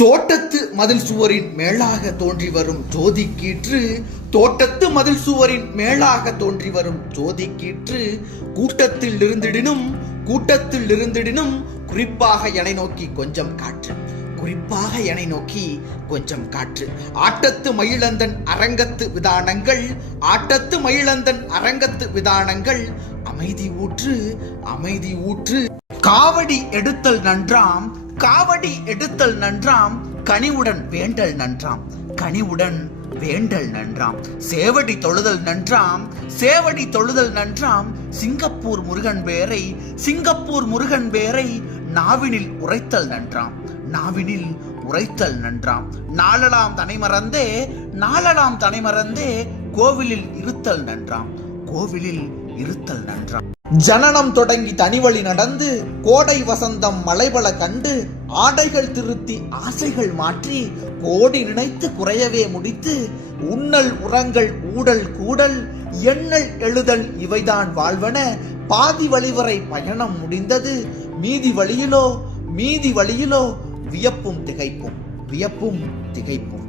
தோட்டத்து மதில் சுவரின் மேலாக தோன்றி வரும் ஜோதி கீற்று தோட்டத்து மதில் சுவரின் மேலாக தோன்றி வரும் ஜோதி கீற்று கூட்டத்தில் இருந்திடினும் கூட்டத்தில் இருந்திடினும் குறிப்பாக எனை நோக்கி கொஞ்சம் காற்று. குறிப்பாக எனை நோக்கி கொஞ்சம் காற்று. ஆட்டத்து மயிலந்தன் அரங்கத்து விதானங்கள் ஆட்டத்து மயிலந்தன் அரங்கத்து விதானங்கள் அமைதி ஊற்று அமைதி ஊற்று. காவடி எடுத்தல் நன்றாம் காவடி எடுத்தல் நன்றாம் கனிவுடன் வேண்டல் நன்றாம். கனிவுடன் வேண்டல் நன்றாம். சேவடி தொழுதல் நன்றாம் சேவடி தொழுதல் நன்றாம். சிங்கப்பூர் முருகன் பேரை சிங்கப்பூர் முருகன் பேரை நாவினில் உரைத்தல் நன்றாம். நாவினில் உரைத்தல் நன்றாம். நாளலாம் தனைமறந்தே நாளலாம் தனைமறந்தே கோவிலில் இருத்தல் நன்றாம். கோவிலில் இருத்தல் நன்றாம். ஜனனம் தொடங்கி தனிவழி நடந்து கோடை வசந்தம் மலைபல கண்டு ஆடைகள் திருத்தி ஆசைகள் மாற்றி கோடி நினைத்து குறையவே முடித்து உண்ணல் உரங்கள் ஊடல் கூடல் எண்ணல் எழுதல் இவைதான் வாழ்வன பாதி வழிவரை பயணம் முடிந்தது. மீதி வழியிலோ மீதி வழியிலோ வியப்பும் திகைப்பும் வியப்பும் திகைப்பும்.